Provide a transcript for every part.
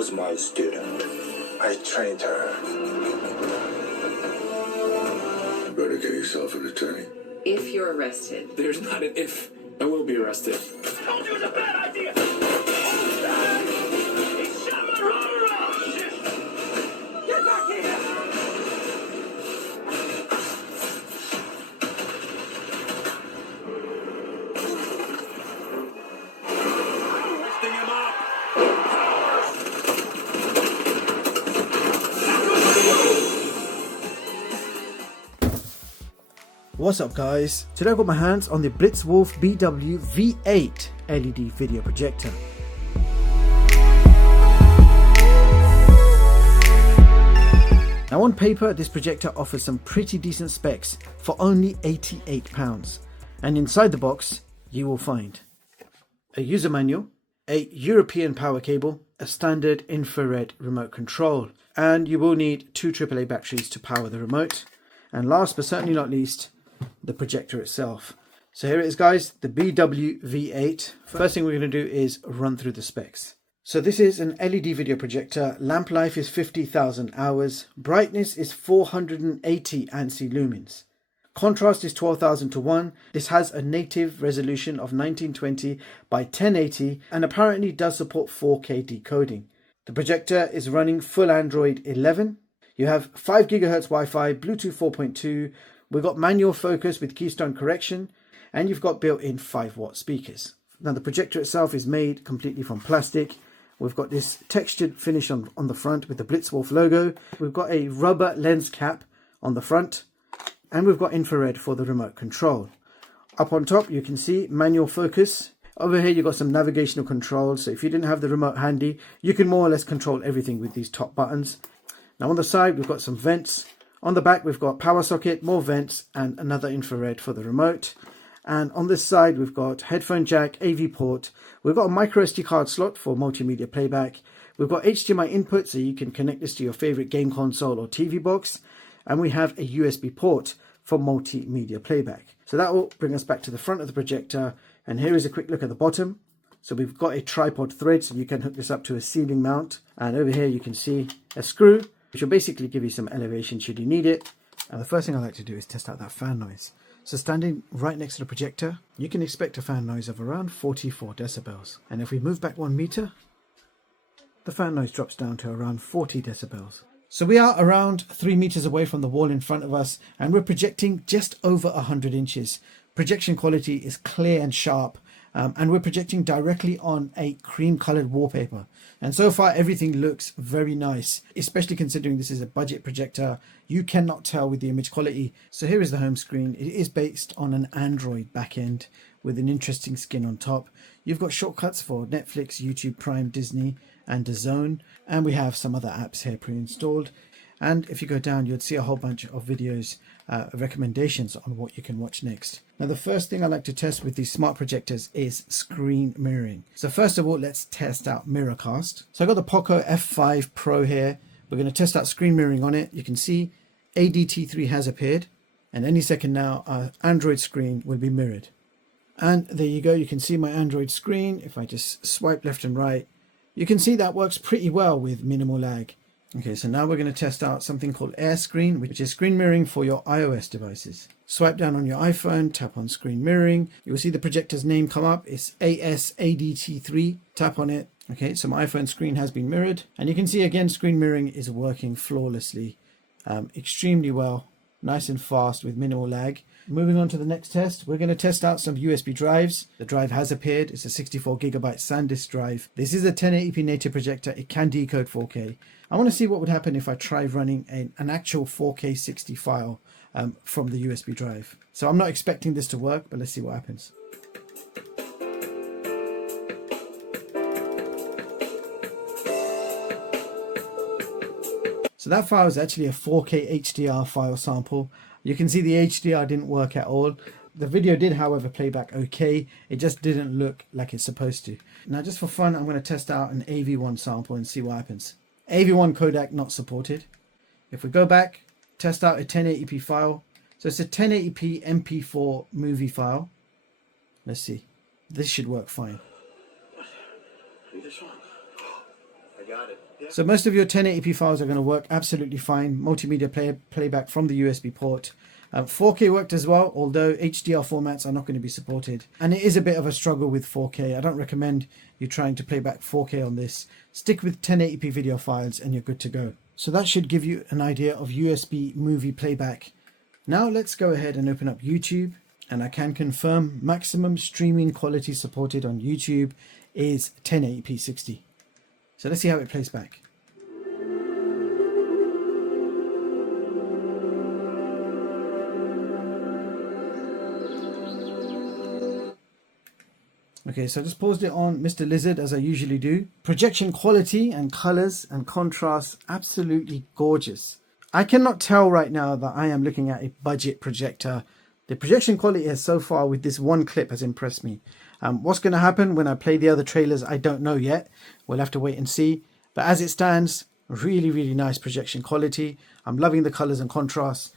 was my student. I trained her. You better get yourself an attorney. If you're arrested. There's not an if. I will be arrested. Told you it was a bad idea! He shot my roller off! Shit! Get back here! Lifting him up! What's up guys, today I've got my hands on the Blitzwolf BW-V8 LED video projector. Now on paper this projector offers some pretty decent specs for only £88, and inside the box you will find a user manual, a European power cable, a standard infrared remote control, and you will need two AAA batteries to power the remote, and last but certainly not least, the projector itself. So here it is guys, the BW-V8. First thing we're going to do is run through the specs. So this is an LED video projector. Lamp life is 50,000 hours. Brightness is 480 ANSI Lumens. Contrast is 12,000 to 1. This has a native resolution of 1920 by 1080 and apparently does support 4K decoding. The projector is running full Android 11. You have 5 GHz Wi-Fi, Bluetooth 4.2. We've got manual focus with Keystone correction, and you've got built-in 5-watt speakers. Now the projector itself is made completely from plastic. We've got this textured finish on the front with the Blitzwolf logo. We've got a rubber lens cap on the front, and we've got infrared for the remote control. Up on top you can see manual focus. Over here you've got some navigational controls, so if you didn't have the remote handy, you can more or less control everything with these top buttons. Now on the side we've got some vents. On the back we've got power socket, more vents, and another infrared for the remote. And on this side we've got headphone jack, AV port. We've got a micro SD card slot for multimedia playback. We've got HDMI input so you can connect this to your favorite game console or TV box. And we have a USB port for multimedia playback. So that will bring us back to the front of the projector. And here is a quick look at the bottom. So we've got a tripod thread so you can hook this up to a ceiling mount. And over here you can see a screw, which will basically give you some elevation should you need it. And the first thing I like to do is test out that fan noise. So standing right next to the projector, you can expect a fan noise of around 44 decibels. And if we move back 1 meter, the fan noise drops down to around 40 decibels. So we are around 3 meters away from the wall in front of us, and we're projecting just over 100 inches. Projection quality is clear and sharp. And we're projecting directly on a cream colored wallpaper, and so far everything looks very nice, especially considering this is a budget projector. You cannot tell with the image quality. So here is the home screen. It is based on an Android backend with an interesting skin on top. You've got shortcuts for Netflix, YouTube, Prime, Disney and DAZN, and we have some other apps here pre-installed. And if you go down, you'd see a whole bunch of videos, recommendations on what you can watch next. Now, the first thing I like to test with these smart projectors is screen mirroring. So first of all, let's test out Mirrorcast. So I got the Poco F5 Pro here. We're going to test out screen mirroring on it. You can see ADT3 has appeared, and any second now, our Android screen will be mirrored. And there you go. You can see my Android screen. If I just swipe left and right, you can see that works pretty well with minimal lag. Okay, so now we're going to test out something called AirScreen, which is screen mirroring for your iOS devices. Swipe down on your iPhone, tap on screen mirroring. You will see the projector's name come up. It's ASADT3. Tap on it. Okay, so my iPhone screen has been mirrored. And you can see again, screen mirroring is working flawlessly, extremely well, nice and fast with minimal lag. Moving on to the next test, we're going to test out some USB drives. The drive has appeared. It's a 64GB SanDisk drive. This is a 1080p native projector. It can decode 4K. I want to see what would happen if I try running an actual 4K 60 file from the USB drive. So I'm not expecting this to work, but let's see what happens. So that file is actually a 4K HDR file sample. You can see the HDR didn't work at all. The video did, however, play back okay. It just didn't look like it's supposed to. Now, just for fun, I'm going to test out an AV1 sample and see what happens. AV1 codec not supported. If we go back, test out a 1080p file. So it's a 1080p MP4 movie file. Let's see. This should work fine. So most of your 1080p files are going to work absolutely fine. Multimedia playback from the USB port. 4K worked as well, although HDR formats are not going to be supported. And it is a bit of a struggle with 4K. I don't recommend you trying to play back 4K on this. Stick with 1080p video files and you're good to go. So that should give you an idea of USB movie playback. Now let's go ahead and open up YouTube. And I can confirm maximum streaming quality supported on YouTube is 1080p 60. So let's see how it plays back. Okay, so I just paused it on Mr. Lizard as I usually do. Projection quality and colors and contrast, absolutely gorgeous. I cannot tell right now that I am looking at a budget projector. The projection quality has so far with this one clip has impressed me. What's going to happen when I play the other trailers, I don't know yet. We'll have to wait and see. But as it stands, really, really nice projection quality. I'm loving the colors and contrasts.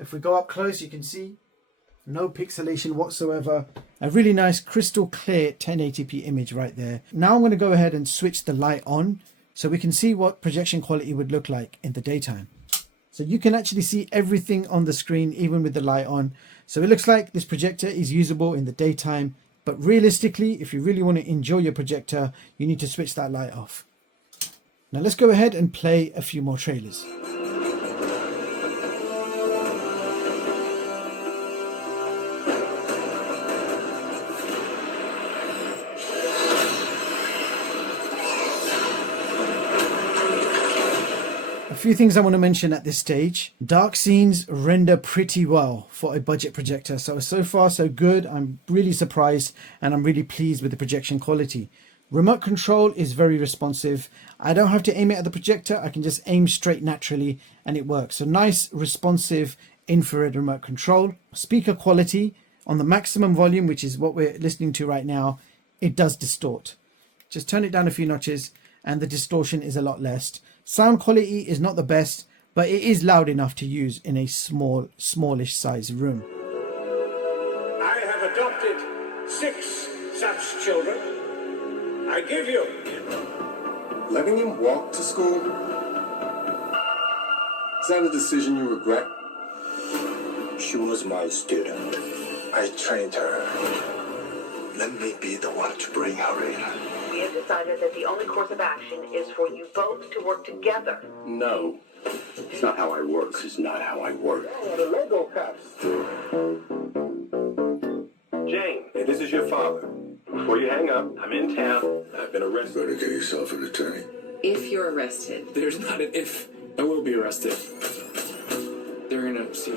If we go up close, you can see no pixelation whatsoever. A really nice crystal clear 1080p image right there. Now I'm going to go ahead and switch the light on so we can see what projection quality would look like in the daytime. So you can actually see everything on the screen even with the light on. So it looks like this projector is usable in the daytime, but realistically, if you really want to enjoy your projector, you need to switch that light off. Now let's go ahead and play a few more trailers. A few things I want to mention at this stage. Dark scenes render pretty well for a budget projector. So far so good. I'm really surprised and I'm really pleased with the projection quality. Remote control is very responsive. I don't have to aim it at the projector. I can just aim straight naturally and it works. So nice responsive infrared remote control. Speaker quality on the maximum volume, which is what we're listening to right now, it does distort. Just turn it down a few notches and the distortion is a lot less. Sound quality is not the best, but it is loud enough to use in a smallish size room. I have adopted 6 such children. I give you. Letting him walk to school? Is that a decision you regret? She was my student. I trained her. Let me be the one to bring her in. We have decided that the only course of action is for you both to work together. No. It's not how I work. This is not how I work. The Lego cups. Jane, hey, this is your father. Before you hang up, I'm in town. I've been arrested. Better get yourself an attorney. If you're arrested. There's not an if. I will be arrested. They're gonna see.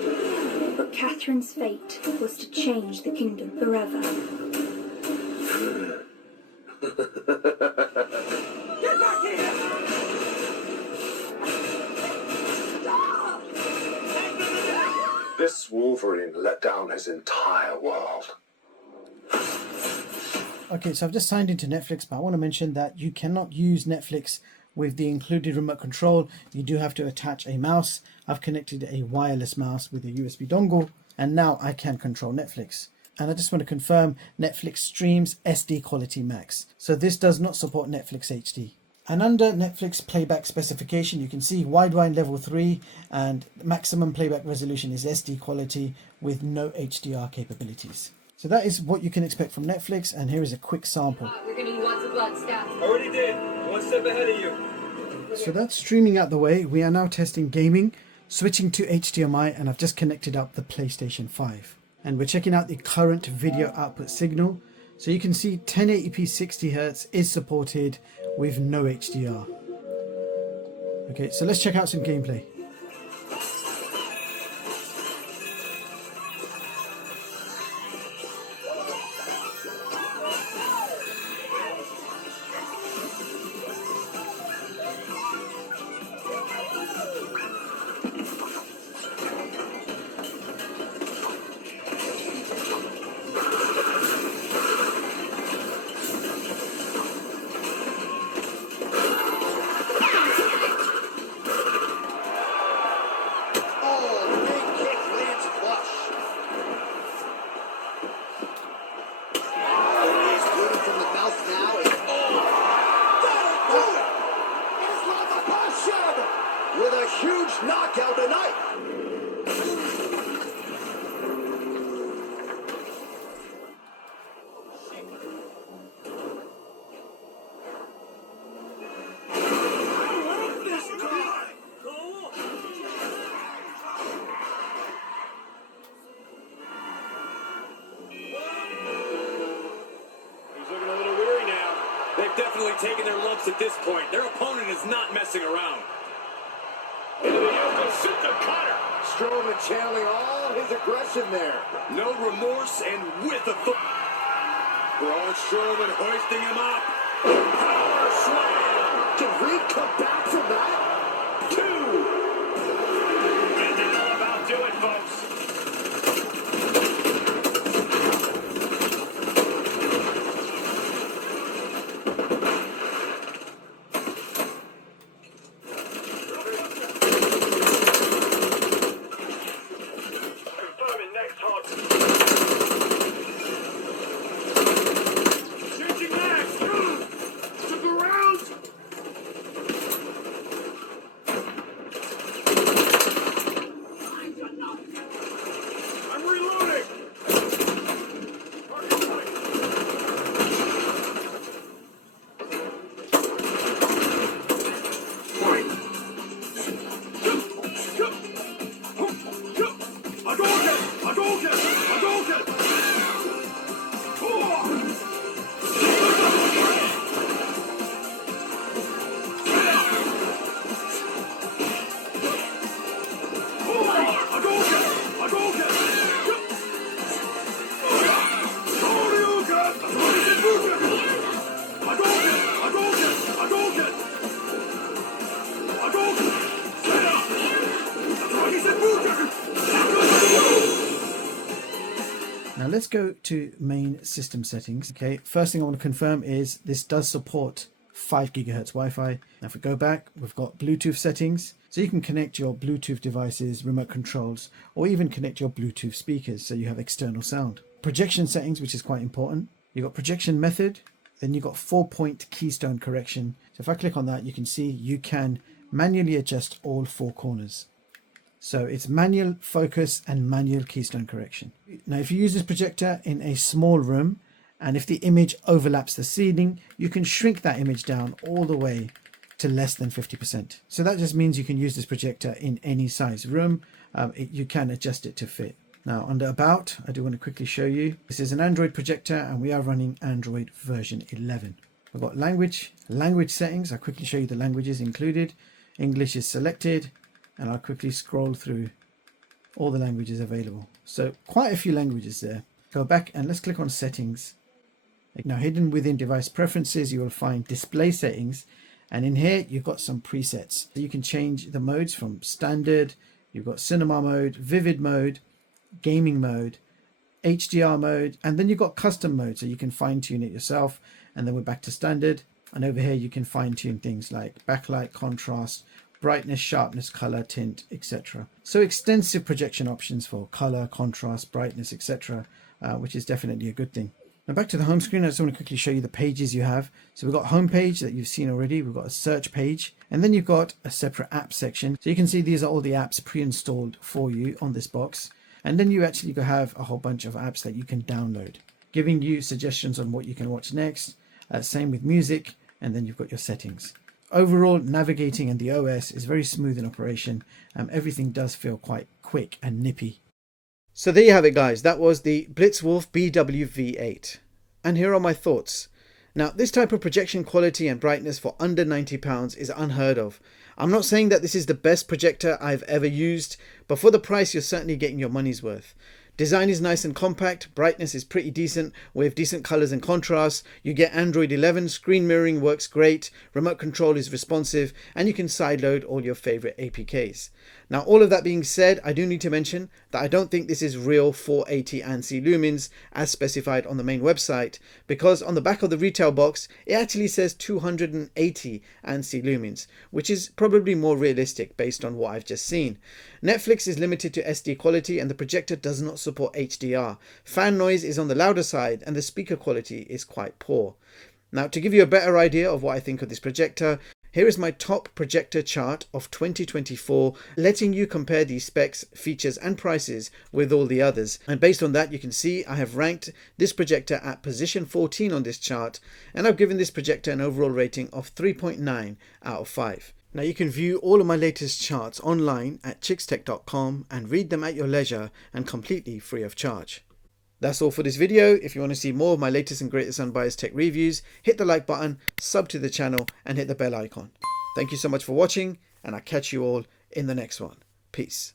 Catherine's fate was to change the kingdom forever. Get back here! This Wolverine let down his entire world. Okay, so I've just signed into Netflix, but I want to mention that you cannot use Netflix with the included remote control. You do have to attach a mouse. I've connected a wireless mouse with a USB dongle, and now I can control Netflix. And I just want to confirm Netflix streams SD quality max. So this does not support Netflix HD. And under Netflix playback specification, you can see wideband level 3 and maximum playback resolution is SD quality with no HDR capabilities. So that is what you can expect from Netflix, and here is a quick sample. We're gonna need lots of blood, staff. Already did. One step ahead of you. So that's streaming out the way. We are now testing gaming, switching to HDMI, and I've just connected up the PlayStation 5. And we're checking out the current video output signal. So you can see 1080p 60Hz is supported with no HDR. Okay, so let's check out some gameplay. job with a huge knockout tonight. Taking their lumps at this point. Their opponent is not messing around. Into the yoke, shoot the cutter. Strowman channeling all his aggression there. No remorse and with the foot. Braun Strowman hoisting him up. Power slam. Can Reed come back from that? 2. And that'll about do it, folks. Now let's go to main system settings. Okay, first thing I want to confirm is this does support 5 gigahertz Wi-Fi. Now if we go back, we've got Bluetooth settings. So you can connect your Bluetooth devices, remote controls, or even connect your Bluetooth speakers so you have external sound. Projection settings, which is quite important. You've got projection method, then you've got 4-point keystone correction. So if I click on that, you can see you can manually adjust all 4 corners. So it's manual focus and manual keystone correction. Now, if you use this projector in a small room, and if the image overlaps the ceiling, you can shrink that image down all the way to less than 50%. So that just means you can use this projector in any size room. You can adjust it to fit. Now, under About, I do want to quickly show you. This is an Android projector, and we are running Android version 11. We've got language settings. I'll quickly show you the languages included. English is selected. And I'll quickly scroll through all the languages available. So quite a few languages there. Go back and let's click on settings. Now hidden within device preferences, you will find display settings. And in here, you've got some presets. So you can change the modes from standard. You've got cinema mode, vivid mode, gaming mode, HDR mode, and then you've got custom mode. So you can fine tune it yourself. And then we're back to standard. And over here, you can fine tune things like backlight, contrast, brightness, sharpness, color, tint, etc. So extensive projection options for color, contrast, brightness, etc., which is definitely a good thing. Now back to the home screen, I just want to quickly show you the pages you have. So we've got home page that you've seen already. We've got a search page, and then you've got a separate app section. So you can see these are all the apps pre-installed for you on this box. And then you actually have a whole bunch of apps that you can download, giving you suggestions on what you can watch next. Same with music, and then you've got your settings. Overall, navigating and the OS is very smooth in operation. Everything does feel quite quick and nippy. So there you have it, guys. That was the Blitzwolf BW-V8. And here are my thoughts. Now, this type of projection quality and brightness for under £90 is unheard of. I'm not saying that this is the best projector I've ever used, but for the price, you're certainly getting your money's worth. Design is nice and compact, brightness is pretty decent with decent colors and contrast. You get Android 11, screen mirroring works great, remote control is responsive, and you can sideload all your favorite APKs. Now, all of that being said, I do need to mention that I don't think this is real 480 ANSI Lumens as specified on the main website, because on the back of the retail box, it actually says 280 ANSI Lumens, which is probably more realistic based on what I've just seen. Netflix is limited to SD quality and the projector does not support HDR. Fan noise is on the louder side and the speaker quality is quite poor. Now, to give you a better idea of what I think of this projector, Here is my top projector chart of 2024, letting you compare these specs, features and prices with all the others. And based on that, you can see I have ranked this projector at position 14 on this chart, and I've given this projector an overall rating of 3.9 out of 5. Now you can view all of my latest charts online at chickstech.com and read them at your leisure and completely free of charge. That's all for this video. If you want to see more of my latest and greatest unbiased tech reviews, hit the like button, sub to the channel and hit the bell icon. Thank you so much for watching, and I'll catch you all in the next one. Peace.